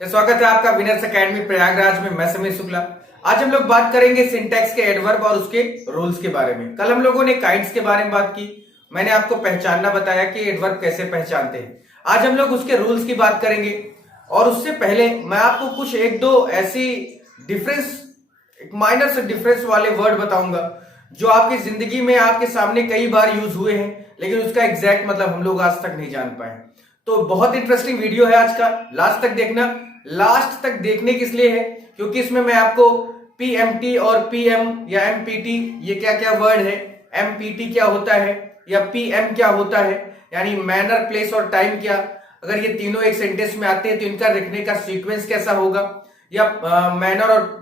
तो स्वागत है आपका विनर्स एकेडमी प्रयागराज में। मैं समीर शुक्ला। आज हम लोग बात करेंगे सिंटैक्स के एडवर्ब और उसके रूल्स के बारे में। कल हम लोगों ने काइंड्स के बारे में बात की। मैंने आपको पहचानना बताया कि एडवर्ब कैसे पहचानते हैं। आज हम लोग उसके रूल्स की बात करेंगे और उससे पहले मैं आपको कुछ एक दो ऐसी एक माइनर से डिफरेंस वाले वर्ड बताऊंगा जो आपकी जिंदगी में आपके सामने कई बार यूज हुए हैं, लेकिन उसका एग्जैक्ट मतलब हम लोग आज तक नहीं जान पाए। तो बहुत इंटरेस्टिंग वीडियो है आज का, लास्ट तक देखना। लास्ट तक देखने किस लिए है? क्योंकि इसमें मैं आपको पीएमटी और पीएम या एमपीटी ये क्या क्या वर्ड है, एमपीटी क्या होता है या पीएम क्या होता है, यानी मैनर, प्लेस और टाइम क्या, अगर ये तीनों एक सेंटेंस में आते हैं तो इनका रखने का सीक्वेंस कैसा होगा, या मैनर और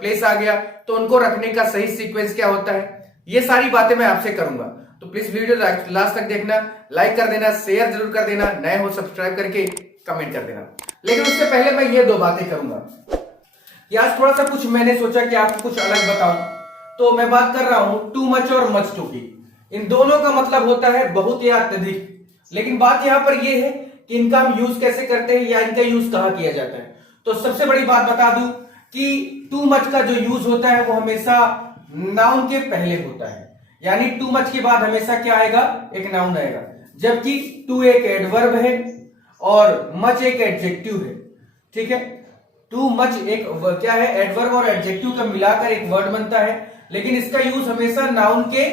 प्लेस आ गया तो उनको रखने का सही सीक्वेंस क्या होता है, ये सारी बातें मैं आपसे करूंगा। तो प्लीज वीडियो लास्ट तक देखना, लाइक कर देना, शेयर जरूर कर देना, नए हो सब्सक्राइब करके कमेंट कर देना। लेकिन उससे पहले मैं ये दो बातें करूंगा कि आज थोड़ा सा कुछ मैंने सोचा कि आपको कुछ अलग बताऊं। तो मैं बात कर रहा हूं टू मच और मच टू की। इन दोनों का मतलब होता है बहुत या अत्यधिक, लेकिन बात यहां पर यह है कि इनका हम यूज कैसे करते हैं या इनका यूज कहां किया जाता है। तो सबसे बड़ी बात बता दूं कि टू मच का जो यूज होता है वो हमेशा नाउन के पहले होता है, यानी टू मच के बाद हमेशा क्या आएगा, एक नाउन आएगा। जबकि टू एक एडवर्ब है और मच एक एडजेक्टिव है। ठीक है, टू मच एक क्या है, एडवर्ब और एडजेक्टिव का मिलाकर एक वर्ड बनता है, लेकिन इसका यूज हमेशा नाउन के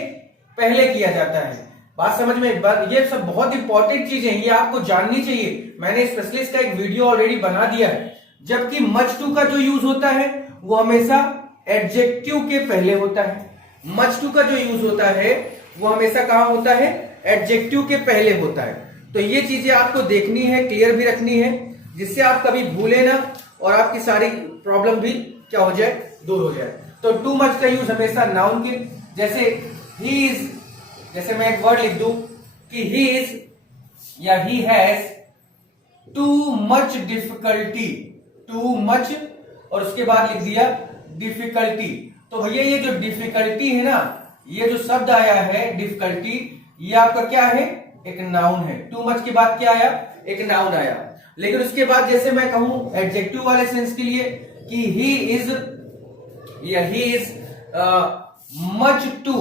पहले किया जाता है। बात समझ में? ये सब बहुत इंपॉर्टेंट चीजें हैं, ये आपको जाननी चाहिए। मैंने स्पेशलिस्ट का एक वीडियो ऑलरेडी बना दिया है। जबकि मच टू का जो यूज होता है वो हमेशा एडजेक्टिव के पहले होता है। मच टू का जो यूज होता है वो हमेशा कहां होता है, एडजेक्टिव के पहले होता है। तो ये चीजें आपको देखनी है, क्लियर भी रखनी है, जिससे आप कभी भूले ना और आपकी सारी प्रॉब्लम भी क्या हो जाए, दूर हो जाए। तो टू मच का यूज हमेशा नाउन के, जैसे ही इज, जैसे मैं एक वर्ड लिख दूं कि ही इज या he has too much difficulty, too much और उसके बाद लिख दिया डिफिकल्टी। तो भैया ये जो डिफिकल्टी है ना, ये जो शब्द आया है डिफिकल्टी, ये आपका क्या है, एक नाउन है। टू मच के बाद क्या आया, एक नाउन आया। लेकिन उसके बाद जैसे मैं कहूं एडजेक्टिव वाले सेंस के लिए कि ही इज या he is much too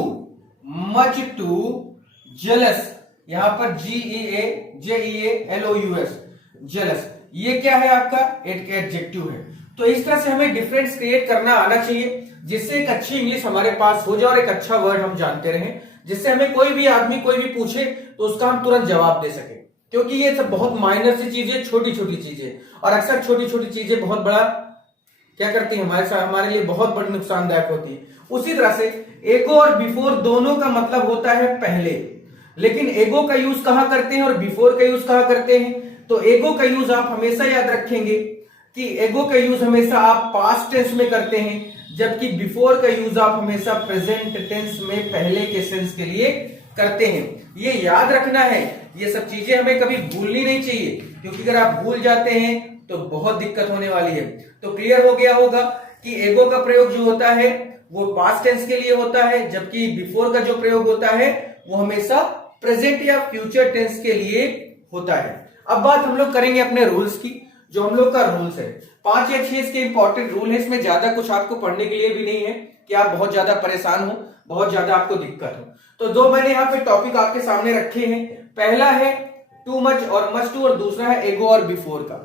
jealous, यहां पर JELOUS, जेलस, ये क्या है आपका, एक एडजेक्टिव है। तो इस तरह से हमें डिफरेंस क्रिएट करना आना चाहिए, जिससे एक अच्छी इंग्लिश हमारे पास हो जाए और एक अच्छा वर्ड हम जानते रहें, जिससे हमें कोई भी आदमी कोई भी पूछे तो उसका हम तुरंत जवाब दे सके। क्योंकि ये सब बहुत माइनर सी चीजें, छोटी छोटी चीजें, और अक्सर छोटी छोटी चीजें बहुत बड़ा क्या करती है हमारे साथ, हमारे लिए बहुत बड़ी नुकसानदायक होती है। उसी तरह से एगो और बिफोर दोनों का मतलब होता है पहले, लेकिन एगो का यूज कहां करते हैं और बिफोर का यूज कहां करते हैं। तो एगो का यूज आप हमेशा याद रखेंगे कि एगो का यूज हमेशा आप पास्ट टेंस में करते हैं, जबकि बिफोर का यूज आप हमेशा प्रेजेंट टेंस में पहले के सेंस के लिए करते हैं। ये याद रखना है, ये सब चीजें हमें कभी भूलनी नहीं चाहिए, क्योंकि अगर आप भूल जाते हैं तो बहुत दिक्कत होने वाली है। तो क्लियर हो गया होगा कि एगो का प्रयोग जो होता है वो पास्ट टेंस के लिए होता है, जबकि बिफोर का जो प्रयोग होता है वो हमेशा प्रेजेंट या फ्यूचर टेंस के लिए होता है। अब बात हम लोग करेंगे अपने रूल्स की। जो हम लोग का रूल्स है 5 या 6 इसके इंपॉर्टेंट रूल है। इसमें ज्यादा कुछ आपको पढ़ने के लिए भी नहीं है कि आप बहुत ज्यादा परेशान हो, बहुत ज्यादा आपको दिक्कत हो। तो दो मैंने यहाँ पे टॉपिक आपके सामने रखे हैं। पहला है टू मच और मच टू, और दूसरा है एगो और बिफोर का।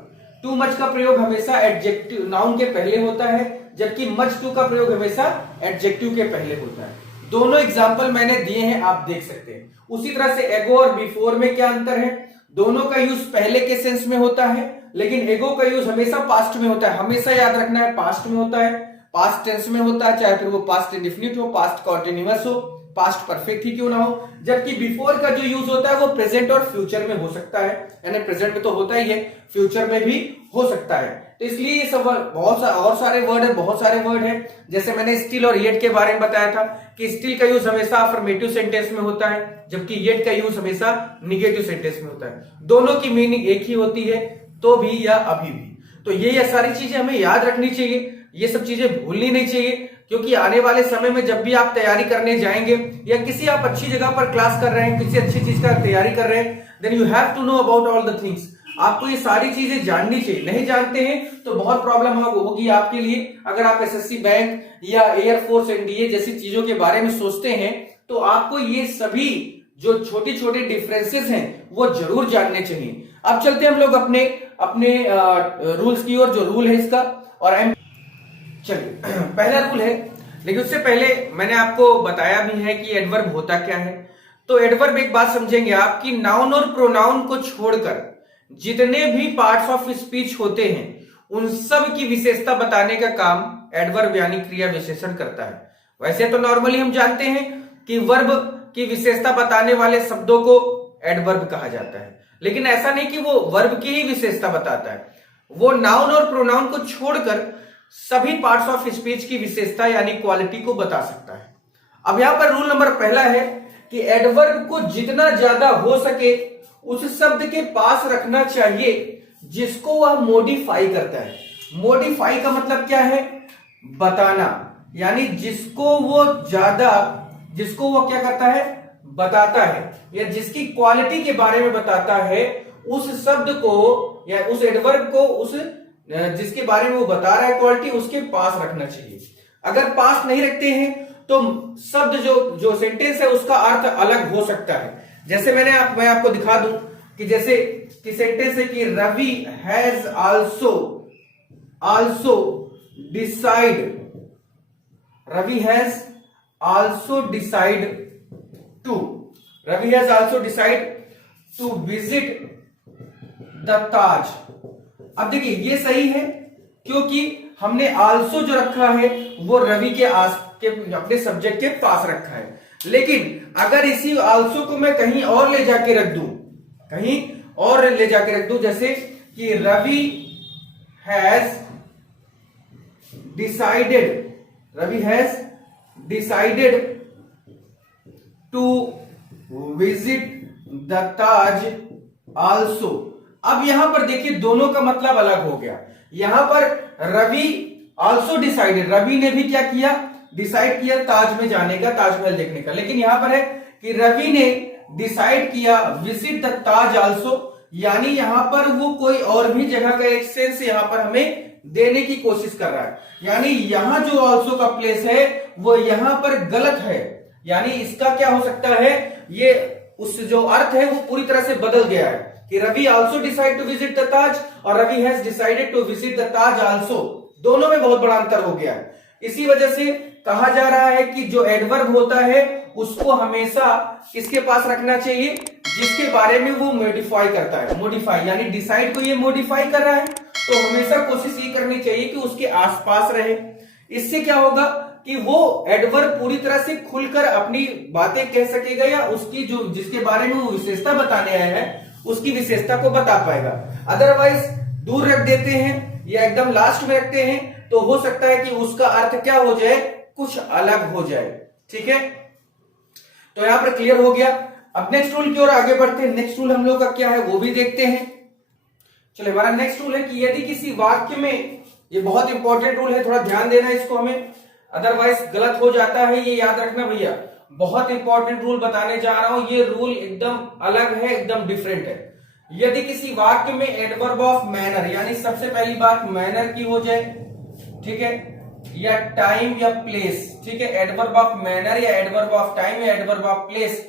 टू मच का प्रयोग हमेशा एडजेक्टिव नाउन के पहले होता है, जबकि मच टू का प्रयोग हमेशा एडजेक्टिव के पहले होता है। दोनों एग्जाम्पल मैंने दिए हैं, आप देख सकते हैं। उसी तरह से एगो और बिफोर में क्या अंतर है, दोनों का यूज पहले के सेंस में होता है, लेकिन एगो का यूज हमेशा पास्ट में होता है। हमेशा याद रखना है पास्ट में होता है, पास्ट टेंस में होता है, चाहे फिर वो पास्ट इंडेफिनिट हो, पास्ट कॉन्टिन्यूअस हो, पास्ट परफेक्ट ही क्यों ना हो। जबकि बिफोर का जो यूज होता है वो प्रेजेंट और फ्यूचर में हो सकता है, यानी प्रेजेंट में तो होता ही है, फ्यूचर में भी हो सकता है। तो इसलिए ये सब और सारे वर्ड है, बहुत सारे वर्ड है। जैसे मैंने स्टिल और येट के बारे में बताया था कि स्टिल का यूज हमेशा अफर्मेटिव सेंटेंस में होता है, जबकि येट का यूज हमेशा निगेटिव सेंटेंस में होता है। दोनों की मीनिंग एक ही होती है, तो भी या अभी भी। तो ये सारी चीजें हमें याद रखनी चाहिए, ये सब चीजें भूलनी नहीं चाहिए, क्योंकि आने वाले समय में जब भी आप तैयारी करने जाएंगे या किसी आप अच्छी जगह पर क्लास कर रहे हैं, किसी अच्छी चीज का तैयारी कर रहे हैं, then you have to know about all the things. आपको ये सारी चीजें जाननी चाहिए। नहीं जानते हैं तो बहुत प्रॉब्लम होगी आपके लिए। अगर आप एसएससी बैंक या एयरफोर्स एनडीए जैसी चीजों के बारे में सोचते हैं तो आपको ये सभी जो छोटे छोटे डिफरेंसेस हैं वो जरूर जानने चाहिए। अब चलते हैं हम लोग अपने अपने रूल्स की ओर। जो रूल है इसका और चलिए पहला रूल है, लेकिन उससे पहले मैंने आपको बताया भी है कि एडवर्ब होता क्या है। तो एडवर्ब एक बात समझेंगे आप कि नाउन और प्रोनाउन को छोड़कर जितने भी पार्ट्स ऑफ स्पीच होते हैं उन सब की विशेषता बताने का काम एडवर्ब यानी क्रिया विशेषण करता है। वैसे तो नॉर्मली हम जानते हैं कि वर्ब की विशेषता बताने वाले शब्दों को एडवर्ब कहा जाता है, लेकिन ऐसा नहीं कि वो वर्ब की ही विशेषता बताता है, वो नाउन और प्रोनाउन को छोड़कर सभी पार्ट्स ऑफ स्पीच की विशेषता यानी क्वालिटी को बता सकता है। अब यहां पर रूल नंबर पहला है कि एडवर्ब को जितना ज्यादा हो सके उस शब्द के पास रखना चाहिए जिसको वह मॉडिफाई करता है। मॉडिफाई का मतलब क्या है? बताना, यानी जिसको वो क्या करता है? बताता है, या जिसकी क्वालिटी के बारे में बताता है उस शब्द को या उस एडवर्ब को उस जिसके बारे में वो बता रहा है क्वालिटी उसके पास रखना चाहिए। अगर पास नहीं रखते हैं तो शब्द जो सेंटेंस है उसका अर्थ अलग हो सकता है। जैसे मैं आपको दिखा दूं कि जैसे कि सेंटेंस है कि Ravi has also decide to visit the Taj. अब देखिए ये सही है क्योंकि हमने आल्सो जो रखा है वो रवि के अपने सब्जेक्ट के पास रखा है। लेकिन अगर इसी आल्सो को मैं कहीं और ले जाके रख दूं, जैसे कि Ravi has decided to visit the Taj also. अब यहां पर देखिए दोनों का मतलब अलग हो गया। यहां पर रवि आल्सो डिसाइडेड, रवि ने भी क्या किया? डिसाइड किया ताज में जाने का, ताजमहल देखने का। लेकिन यहां पर है कि रवि ने डिसाइड किया विजिट द ताज आल्सो, यानी यहां पर वो कोई और भी जगह का एक सेंस यहां पर हमें देने की कोशिश कर रहा है। यानी यहां जो आल्सो का प्लेस है वो यहां पर गलत है, यानी इसका क्या हो सकता है? ये उस जो अर्थ है वो पूरी तरह से बदल गया है कि Ravi also decide to visit the Taj और Ravi has decided to visit the Taj also, दोनों में बहुत बड़ा अंतर हो गया है। इसी वजह से कहा जा रहा है कि जो एडवर्ब होता है उसको हमेशा किसके पास रखना चाहिए? जिसके बारे में वो मॉडिफाई करता है। मॉडिफाई यानी डिसाइड को ये मॉडिफाई कर रहा है तो हमेशा कोशिश ये करनी चाहिए कि उसके आसपास रहे। इससे क्या होगा कि वो एडवर्ब पूरी तरह से खुलकर अपनी बातें कह सकेगा या उसकी जो जिसके बारे में वो विशेषता बताने आया है उसकी विशेषता को बता पाएगा। अदरवाइज दूर रख देते हैं या एकदम लास्ट में रखते हैं तो हो सकता है कि उसका अर्थ क्या हो जाए? कुछ अलग हो जाए। ठीक है, तो यहां पर क्लियर हो गया। अब नेक्स्ट रूल की ओर आगे बढ़ते हैं। नेक्स्ट रूल हम लोग का क्या है वो भी देखते हैं। चलिए, हमारा नेक्स्ट रूल है कि यदि किसी वाक्य में, ये बहुत इंपॉर्टेंट रूल है, थोड़ा ध्यान देना इसको हमें, अदरवाइज गलत हो जाता है, ये याद रखना भैया। बहुत इंपॉर्टेंट रूल बताने जा रहा हूं, ये रूल एकदम अलग है, एकदम डिफरेंट है। यदि किसी वाक्य में एडवर्ब ऑफ मैनर, यानी सबसे पहली बात मैनर की हो जाए, ठीक है, या टाइम या प्लेस, ठीक है, एडवर्ब ऑफ मैनर या एडवर्ब ऑफ टाइम या एडवर्ब ऑफ प्लेस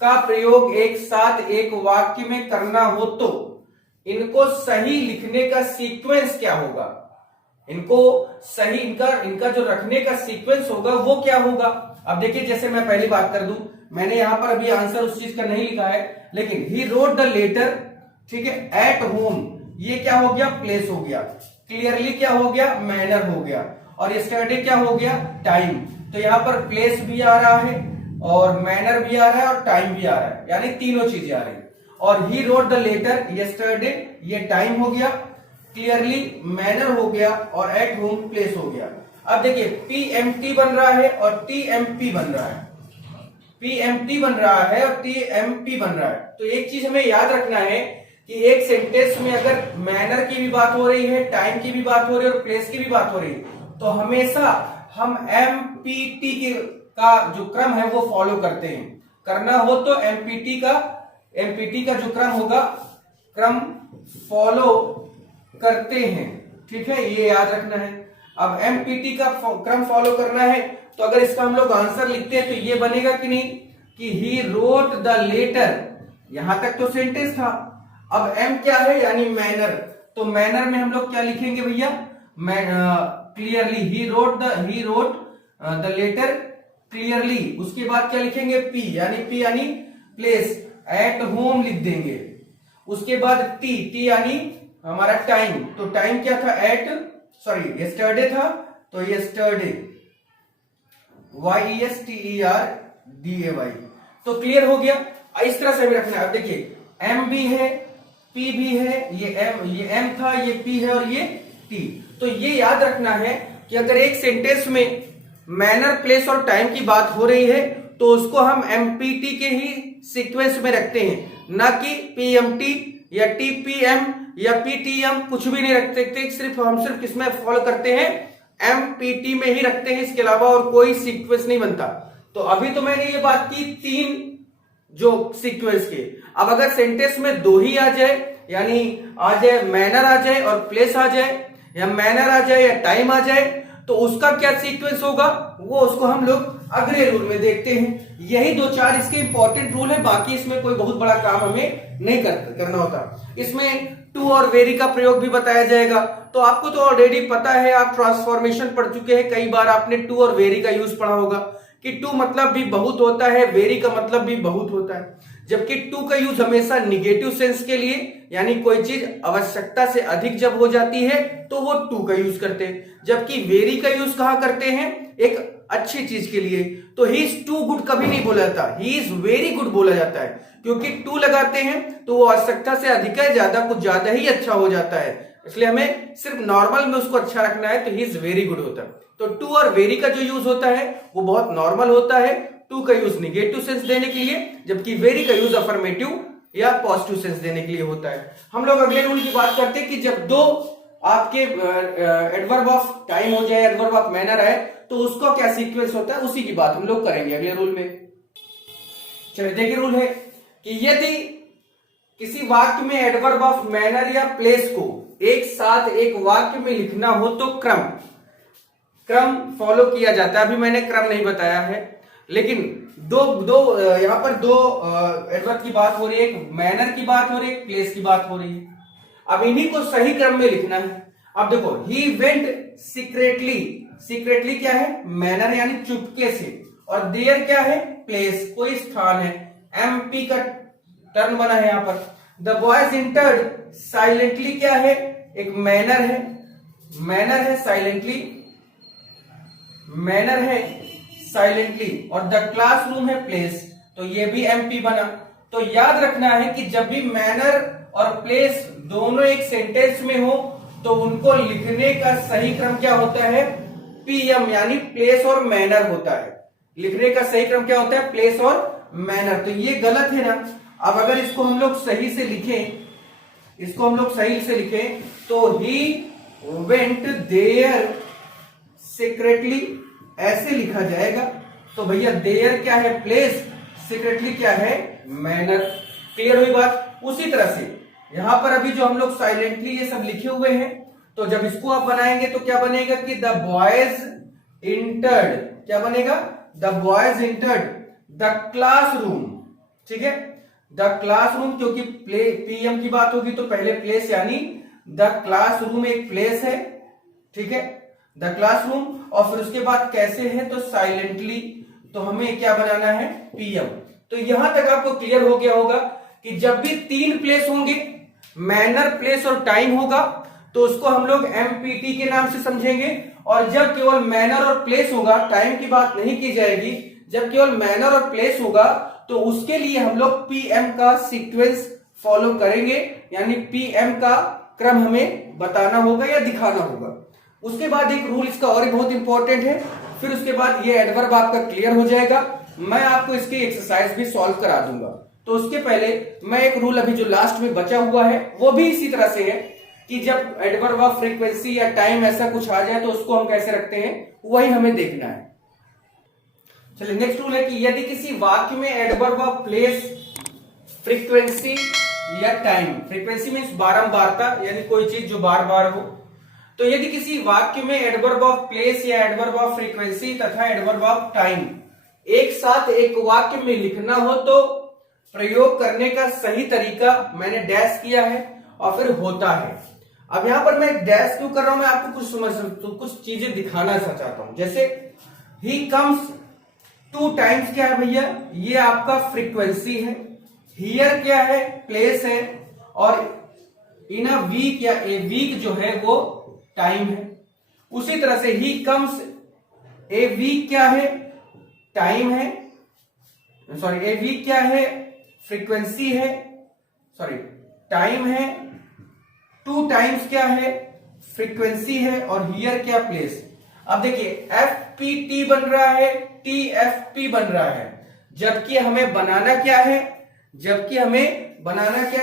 का प्रयोग एक साथ एक वाक्य में करना हो तो इनको सही लिखने का सीक्वेंस क्या होगा? इनको सही इनका जो रखने का सीक्वेंस होगा वो क्या होगा? अब देखिए, जैसे मैं पहली बात कर दूं, मैंने यहां पर अभी आंसर उस चीज का नहीं लिखा है, लेकिन ही रोट द लेटर, ठीक है, एट होम, ये क्या हो गया? प्लेस हो गया। क्लियरली क्या हो गया? मैनर हो गया। और यस्टरडे क्या हो गया? टाइम। तो यहां पर प्लेस भी आ रहा है और मैनर भी आ रहा है और टाइम भी आ रहा है, यानी तीनों चीजें आ रही है। और he wrote the letter yesterday, ये टाइम हो गया, क्लियरली मैनर हो गया और एट होम प्लेस हो गया। अब देखिए, पीएमटी बन रहा है और टीएमपी बन रहा है, पीएमटी बन रहा है और टीएमपी बन रहा है। तो एक चीज हमें याद रखना है कि एक सेंटेंस में अगर मैनर की भी बात हो रही है, टाइम की भी बात हो रही है और प्लेस की भी बात हो रही है, तो हमेशा हम एमपीटी का जो क्रम है वो फॉलो करते हैं। करना हो तो एमपीटी का जो क्रम होगा क्रम फॉलो करते हैं, ठीक है, ये याद रखना है। अब एमपीटी का क्रम फॉलो करना है तो अगर इसका हम लोग आंसर लिखते हैं तो ये बनेगा कि नहीं कि ही रोट द लेटर, यहां तक तो सेंटेंस था। अब एम क्या है यानी मैनर, तो मैनर में हम लोग क्या लिखेंगे भैया, clearly, he wrote the letter clearly. उसके बाद क्या लिखेंगे, पी यानी प्लेस, एट होम लिख देंगे। उसके बाद टी यानी हमारा टाइम, तो टाइम क्या था, यस्टरडे था, तो यस्टरडे, YESTERDAY। तो क्लियर हो गया। इस तरह से भी रखना है। अब देखिए एम भी है, पी भी है, ये एम था, ये पी है और ये टी। तो ये याद रखना है कि अगर एक सेंटेंस में मैनर, प्लेस और टाइम की बात हो रही है तो उसको हम एमपीटी के ही सीक्वेंस में रखते हैं, ना कि पीएमटी या टीपीएम या पीटीएम, कुछ भी नहीं रखते। सिर्फ किसमें फॉलो करते हैं, एमपीटी में ही रखते हैं, इसके अलावा और कोई सीक्वेंस नहीं बनता। तो अभी तो मैंने ये बात की 3 जो सीक्वेंस के। अब अगर सेंटेंस में 2 ही आ जाए, यानी आ जाए मैनर आ जाए और प्लेस आ जाए, या मैनर आ जाए या टाइम आ जाए, तो उसका क्या सीक्वेंस होगा वो उसको हम लोग अगले रूल में देखते हैं। यही 2-4 इसके इंपॉर्टेंट रूल है, बाकी इसमें कोई बहुत बड़ा काम हमें नहीं करना होता। इसमें टू और वेरी का प्रयोग भी बताया जाएगा। तो आपको तो ऑलरेडी पता है, आप ट्रांसफॉर्मेशन पढ़ चुके हैं, कई बार आपने टू और वेरी का यूज पढ़ा होगा कि टू मतलब भी बहुत होता है, वेरी का मतलब भी बहुत होता है। जबकि टू का यूज हमेशा निगेटिव सेंस के लिए, यानी कोई चीज आवश्यकता से अधिक जब हो जाती है तो वो टू का यूज करते हैं। जबकि वेरी का यूज कहां करते हैं, एक अच्छी चीज के लिए। तो ही इज टू गुड कभी नहीं बोला जाता, ही इज वेरी गुड बोला जाता है, क्योंकि टू लगाते हैं तो वो आवश्यकता से अधिक है, ज्यादा कुछ ज्यादा ही अच्छा हो जाता है। इसलिए हमें सिर्फ नॉर्मल में उसको अच्छा रखना है, तो ही इज वेरी गुड होता है। तो टू और वेरी का जो यूज होता है वो बहुत नॉर्मल होता है। टू का यूज निगेटिव सेंस देने के लिए, जबकि वेरी का यूज अफर्मेटिव या पॉजिटिव सेंस देने के लिए होता है। हम लोग अगले रूल की बात करते हैं कि जब 2 आपके एडवर्ब ऑफ टाइम हो जाए, एडवर्ब ऑफ मैनर है, तो उसका क्या सीक्वेंस होता है, उसी की बात हम लोग करेंगे अगले रूल में। चलिए देखिए, रूल है कि यदि किसी वाक्य में एडवर्ब ऑफ मैनर या प्लेस को एक साथ एक वाक्य में लिखना हो तो क्रम फॉलो किया जाता है। अभी मैंने क्रम नहीं बताया है, लेकिन यहां पर 2 एडवर्ब की बात हो रही है, एक मैनर की बात हो रही है, एक प्लेस की बात हो रही है। अब इन्हीं को सही क्रम में लिखना है। अब देखो, ही वेंट सीक्रेटली क्या है, मैनर यानी चुपके से, और देयर क्या है, प्लेस, कोई स्थान है, एमपी का टर्न बना है यहां पर। द बॉयज इंटर्ड साइलेंटली क्या है, एक मैनर है साइलेंटली, और द क्लासरूम है प्लेस, तो ये भी एमपी बना। तो याद रखना है कि जब भी मैनर और प्लेस दोनों एक सेंटेंस में हो तो उनको लिखने का सही क्रम क्या होता है, पीएम, यानी प्लेस और मैनर होता है। लिखने का सही क्रम क्या होता है, प्लेस और मैनर। तो ये गलत है ना। अब अगर इसको हम लोग सही से लिखें, तो ही वेंट देयर सीक्रेटली ऐसे लिखा जाएगा। तो भैया देयर क्या है, प्लेस, सीक्रेटली क्या है, मैनर। क्लियर हुई बात। उसी तरह से यहां पर अभी जो हम लोग साइलेंटली ये सब लिखे हुए हैं, तो जब इसको आप बनाएंगे तो क्या बनेगा कि द बॉयज इंटर्ड, क्या बनेगा, the boys entered the classroom, ठीक है, द क्लासरूम, क्योंकि पीएम की बात होगी तो पहले प्लेस, यानी द क्लासरूम एक प्लेस है, ठीक है, द क्लासरूम, और फिर उसके बाद कैसे है तो साइलेंटली, तो हमें क्या बनाना है, पीएम। तो यहां तक आपको क्लियर हो गया होगा कि जब भी 3 प्लेस होंगे, मैनर, प्लेस और टाइम होगा, तो उसको हम लोग एमपीटी के नाम से समझेंगे। और जब केवल मैनर और प्लेस होगा, टाइम की बात नहीं की जाएगी, जब केवल मैनर और प्लेस होगा तो उसके लिए हम लोग पीएम का सीक्वेंस फॉलो करेंगे, यानी पीएम का क्रम हमें बताना होगा या दिखाना होगा। उसके बाद एक रूल इसका और बहुत इंपॉर्टेंट है, फिर उसके बाद ये एडवर्ब आपका क्लियर हो जाएगा। मैं आपको इसकी एक्सरसाइज भी सॉल्व करा दूंगा। तो उसके पहले मैं एक रूल अभी जो लास्ट में बचा हुआ है वो भी इसी तरह से है कि जब एडवर्ब ऑफ फ्रीक्वेंसी या टाइम ऐसा कुछ आ जाए तो उसको हम कैसे रखते हैं, वही हमें देखना है। चलिए नेक्स्ट रूल है कि यदि किसी वाक्य में एडवर्ब ऑफ प्लेस, फ्रीक्वेंसी या टाइम। फ्रीक्वेंसी मीन्स बारंबारता, यानी कोई चीज जो बार बार हो। तो यदि किसी वाक्य में एडवर्ब ऑफ प्लेस या एडवर्ब ऑफ फ्रीक्वेंसी तथा एडवर्ब ऑफ टाइम एक साथ एक वाक्य में लिखना हो तो प्रयोग करने का सही तरीका मैंने डैश किया है और फिर होता है। अब यहां पर मैं डैश क्यों कर रहा हूं, मैं आपको कुछ चीजें दिखाना चाहता हूं। जैसे ही कम्स 2 टाइम्स क्या है भैया, ये आपका फ्रीक्वेंसी है। हियर क्या है, प्लेस है। और इन अ वीक या ए वीक जो है वो टाइम है। उसी तरह से ही कम्स ए वीक क्या है, टाइम है। सॉरी, ए वीक क्या है, फ्रीक्वेंसी है, सॉरी टाइम है। 2 टाइम्स क्या है, फ्रीक्वेंसी है। और हियर क्या, प्लेस। अब देखिए FPT बन रहा है, TFP बन रहा है, जबकि हमें बनाना क्या है,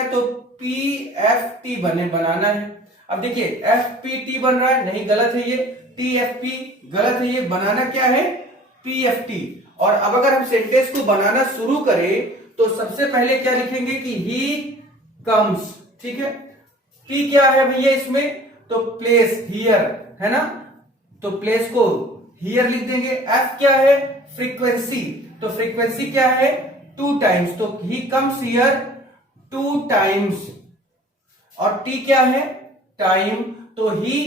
तो PFT बनाना है। अब देखिए FPT बन रहा है, नहीं गलत है ये, TFP गलत है ये, बनाना क्या है, PFT। और अब अगर हम सेंटेंस को बनाना शुरू करें तो सबसे पहले क्या लिखेंगे कि ही कम्स, ठीक है। P क्या है भैया इसमें, तो प्लेस, हियर है ना, तो प्लेस को हियर लिख देंगे। F क्या है, फ्रीक्वेंसी, तो फ्रीक्वेंसी क्या है, 2 टाइम्स, तो ही कम्स हियर 2 टाइम्स। और T क्या है, टाइम, तो he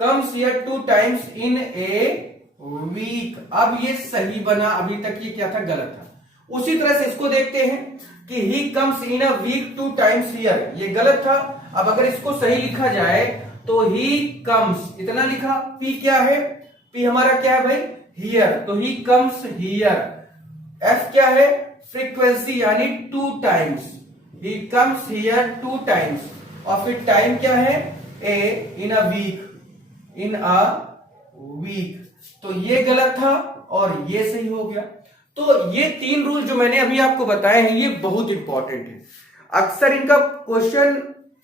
comes here 2 times in a week. अब ये सही बना, अभी तक ये क्या था, गलत था। उसी तरह से इसको देखते हैं कि he comes in a week 2 times here, ये गलत था। अब अगर इसको सही लिखा जाए तो ही कम्स, इतना लिखा। P क्या है, P हमारा क्या है भाई, हियर, तो ही कम्स हियर। F क्या है, फ्रीक्वेंसी यानी 2 times, he comes here 2 times. और फिर टाइम क्या है, A इन अ वीक, तो ये गलत था और ये सही हो गया। तो ये 3 रूल जो मैंने अभी आपको बताए हैं ये बहुत इंपॉर्टेंट है। अक्सर इनका क्वेश्चन,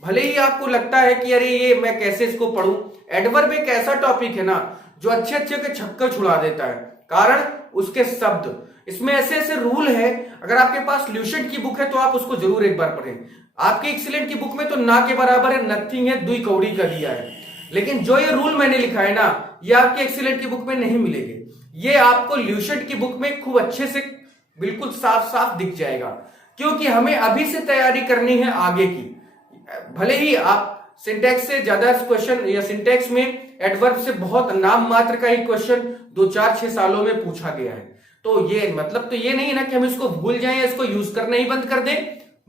भले ही आपको लगता है कि अरे ये मैं कैसे इसको पढ़ूं, एडवर्ब एक ऐसा टॉपिक है ना जो अच्छे अच्छे के छक्के छुड़ा देता है, कारण उसके शब्द। इसमें ऐसे ऐसे रूल है, अगर आपके पास ल्यूसेंट की बुक है तो आप उसको जरूर एक बार पढ़ें। आपके एक्सीलेंट की बुक में तो ना के बराबर है, नथिंग है, 2 कौड़ी का दिया है। लेकिन जो ये रूल मैंने लिखा है ना, ये आपके एक्सीलेंट की बुक में नहीं मिलेंगे। ये आपको ल्यूसेंट की बुक में खूब अच्छे से बिल्कुल साफ साफ दिख जाएगा, क्योंकि हमें अभी से तैयारी करनी है आगे की। भले ही आप सिंटैक्स से ज्यादा क्वेश्चन, या सिंटैक्स में एडवर्ब से बहुत नाम मात्र का ही क्वेश्चन 2, 4, 6 सालों में पूछा गया है। तो ये मतलब तो ये नहीं ना कि हम इसको भूल जाएं या इसको यूज करना ही बंद कर दें।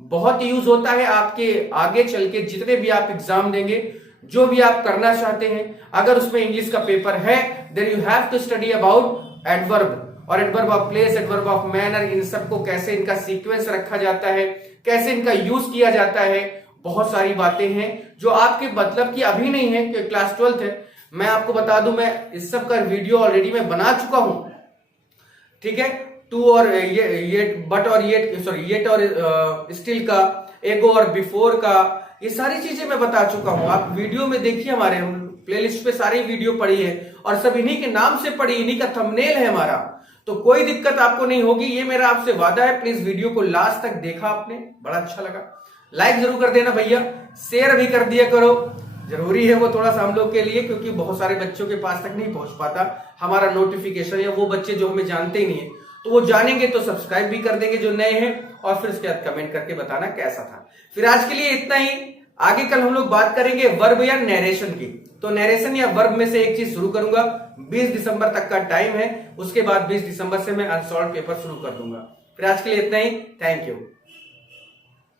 बहुत यूज होता है आपके आगे चल के, जितने भी आप एग्जाम देंगे, जो भी आप करना चाहते हैं। अगर उसमें इंग्लिश का पेपर है, then you have to study about adverb और adverb of place, adverb of manner, इन सबको कैसे इनका सीक्वेंस रखा जाता है, कैसे इनका यूज किया जाता है। बहुत सारी बातें हैं जो आपके मतलब की अभी नहीं है कि क्लास 12th है। मैं आपको बता दूं, मैं इस सब का वीडियो ऑलरेडी मैं बना चुका हूं, ठीक है। टू और ये बट और येट और स्टिल का, एगो और बिफोर का, ये सारी चीजें मैं बता चुका हूं। आप वीडियो में देखिए, हमारे प्लेलिस्ट पे सारी वीडियो पड़ी है और सब इन्हीं के नाम से पड़ी, इन्हीं का थंबनेल है हमारा। तो कोई दिक्कत आपको नहीं होगी, ये मेरा आपसे वादा है। प्लीज वीडियो को लास्ट तक देखा आपने, बड़ा अच्छा लगा, लाइक जरूर कर देना भैया, शेयर भी कर दिया करो, जरूरी है वो थोड़ा सा हम लोग के लिए, क्योंकि बहुत सारे बच्चों के पास तक नहीं पहुंच पाता हमारा नोटिफिकेशन, या वो बच्चे जो हमें जानते ही नहीं है, तो वो जानेंगे तो सब्सक्राइब भी कर देंगे जो नए हैं, और फिर उसके बाद कमेंट करके बताना कैसा था। फिर आज के लिए इतना ही। आगे कल हम लोग बात करेंगे वर्ब या नरेशन की। तो नरेशन या वर्ब में से एक चीज शुरू करूंगा। 20 दिसंबर तक का टाइम है, उसके बाद 20 दिसंबर से मैं अनसॉल्व पेपर शुरू कर दूंगा। फिर आज के लिए इतना ही, थैंक यू।